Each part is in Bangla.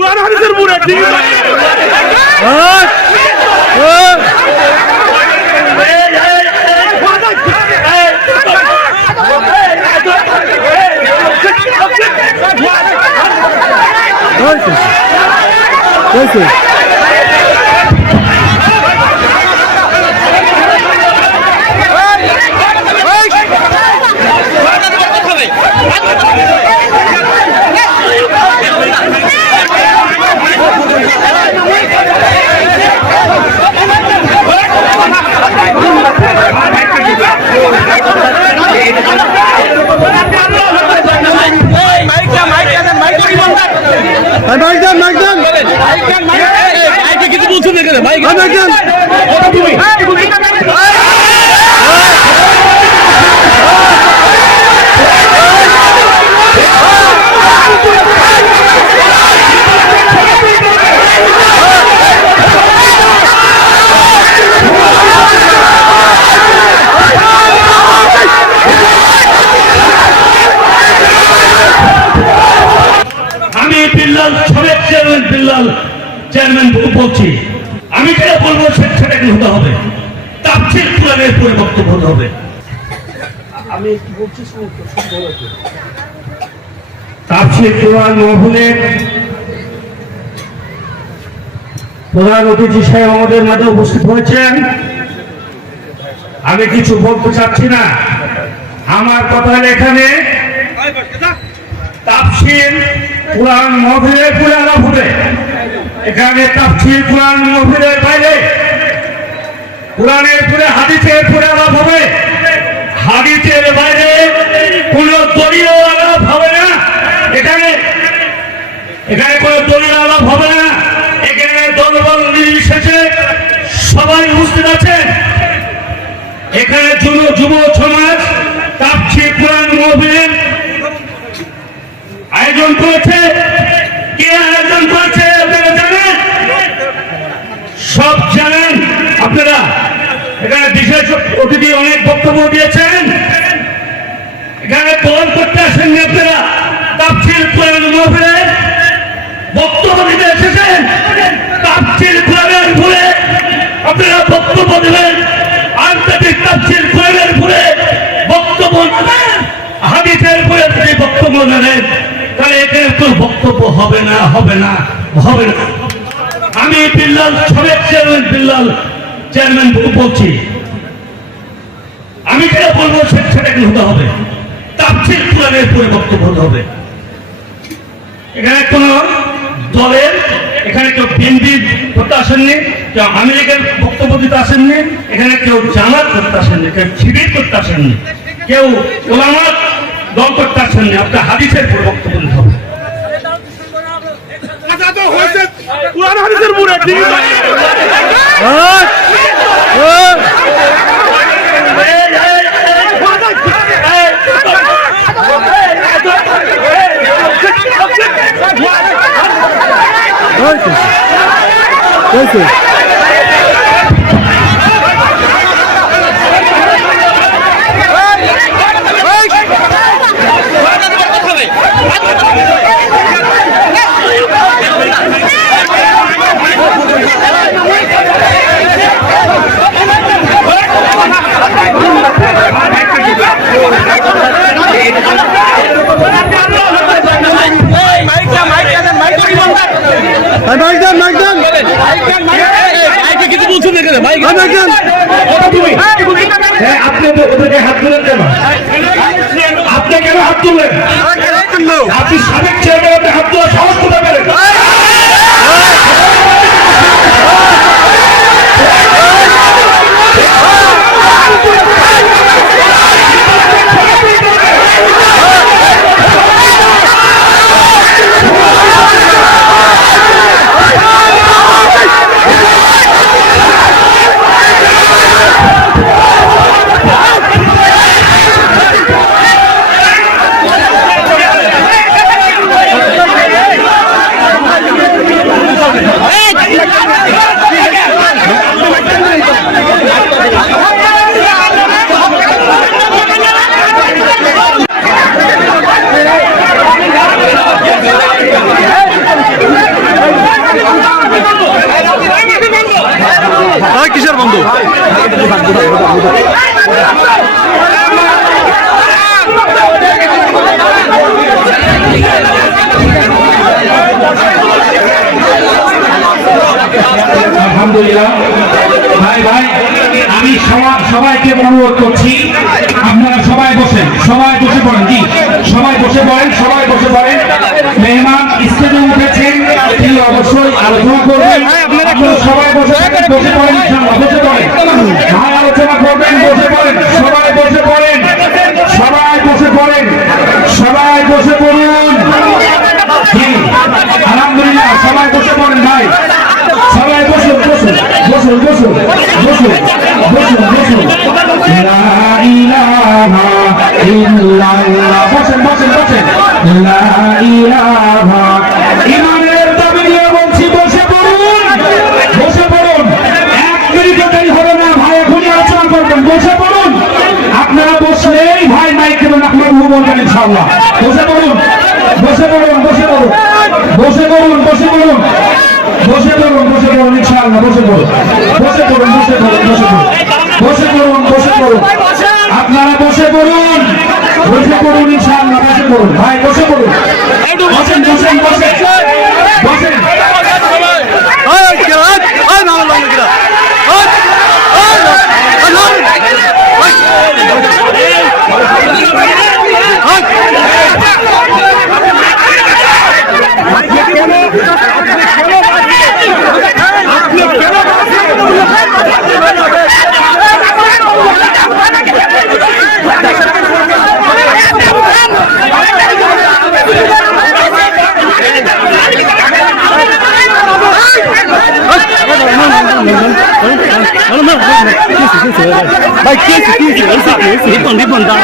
কুরআন হাদিসের মুরে ঠিক আছে কিছু বলছেন না কেন ভাই আমি বিল্লাল সাবেক চেয়ারম্যান চেয়ারম্যান বলছি, আমি যেটা বলবো সেটা হতে হবে, তাফসীর কোরআনের পরে বক্তব্য হতে হবে। আমি বলছি তাফসীর কোরআন মাহফিলের প্রধান অতিথি সাহেব আমাদের মাঝে উপস্থিত হয়েছেন। আমি কিছু বলতে চাচ্ছি না, আমার কথা এখানে তাফসীর কোরআন মাহফিলের পরে আলাপ হবে। এখানে তাফসীর কোরআন মাহফিলের বাইরে কোরআনের পরে হাদিসের পরে আলাপ হবে। হাদিসের বাইরে কোন দলীয় আলাপ হবে না। এখানে কোন দলীয় আলাপ হবে না। এখানে দলবল নির্বিশেষে সবাই উপস্থিত আছেন। এখানে যুব সমাজ তাফসীর কোরআন মাহফিলের আয়োজন করেছে। কে আয়োজন করেছে আপনারা জানেন, সব জানেন আপনারা। এখানে বিশেষ অতিথি অনেক বক্তব্য দিয়েছেন। এখানে দল করতে আসেননি আপনারা, তাফসীর কোরআন মাহফিলের বক্তব্য দিতে এসেছেন। তাফসীর কোরআনের উপরে আপনারা বক্তব্য দেবেন। আন্তর্জাতিক তাফসীর কোরআনের উপরে বক্তব্য নেবেন, হাদিসের উপরে যদি বক্তব্য নেবেন তাহলে এখানে কোনো বক্তব্য হবে না। আমি বিল্লাল সাবেক চেয়ারম্যান বলছি, আমি যেটা বলবো সেটা হতে হবে, তাফসীর কোরআনের পরে বক্তব্য হতে হবে। এখানে কোন দলের, এখানে কেউ বিএনপি করতে আসেননি, কেউ আওয়ামী লীগের বক্তব্য দিতে আসেননি, এখানে কেউ জামাত করতে আসেননি, কেউ শিবির করতে আসেননি, কেউ ওলামার দল করতে আসেননি। আপনার হাদিসের পরে বক্তব্য দিতে হবে। কুরআন হাদিসের মুরে ঠিক আছে কিছু বলছেন না কেন ভাই আপনি ওদেরকে হাত তুলেন কেন? আপনি কেন হাত তুললেন? আপনি সাবেক চেয়ারম্যান হাত তোলা সাহস কোথায় পেলেন? আলহামদুলিল্লাহ। ভাই ভাই আমি সবাইকে অনুরোধ করছি আপনারা সবাই বসেন, সবাই বসে পড়েন। জি সবাই বসে পড়েন, সবাই বসে পড়েন। মেহমান স্টেজে উঠেছেন, তিনি অবশ্যই আলোচনা করবেন। আপনারা সবাই বসে বসে পড়েন, বসে পড়েন। ভাই আলোচনা করবেন, বসে পড়েন, সবাই বসে পড়েন, সবাই বসে পড়েন, সবাই বসে পড়ুন। জি আলহামদুলিল্লাহ, সবাই বসে পড়েন ভাই, সবাই বসুন বসুন বসুন বসুন বসুন বসুন বসুন। লা ইলাহা ইল্লাল্লাহ। বসেন বসেন বসেন। লা ইলাহা। ইমানের দাবি নিয়ে বলছি, বসে পড়ুন, বসে পড়ুন। 1 মিনিটও দেরি হবে না ভাই, এখনই আলোচনা করবেন। বসে পড়ুন, আপনারা বসলেই ভাই মাইক দেবেন, আপনারা বলবেন ইনশাআল্লাহ। বসে পড়ুন, বসে পড়ুন, বসে পড়ুন, বসে পড়ুন, বসে পড়ুন, বসে পড়ুন, বসে পড়ুন ইনশাআল্লাহ। বসে পড়ুন, বসে পড়ুন, বসে পড়ুন, বসে পড়ুন, বসে পড়ুন, বসে পড়ুন। আপনারা বসে পড়ুন, বসে পড়ুন ইনশাআল্লাহ। বসে পড়ুন ভাই, বসে পড়ুন। বসেন বসেন বসেন বসেন। ভাই কি রিপন দা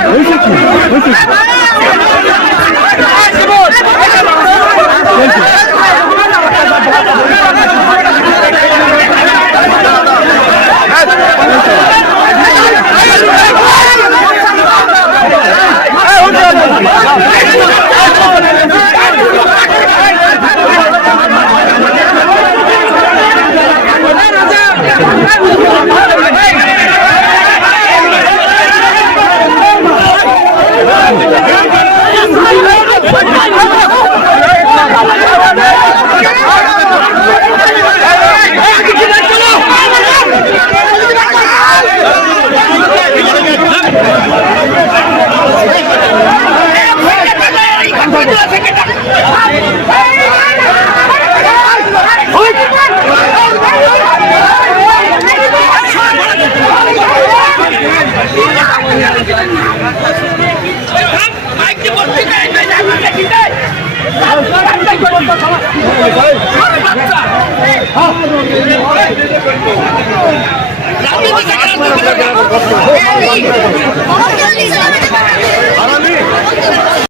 রাজনীতি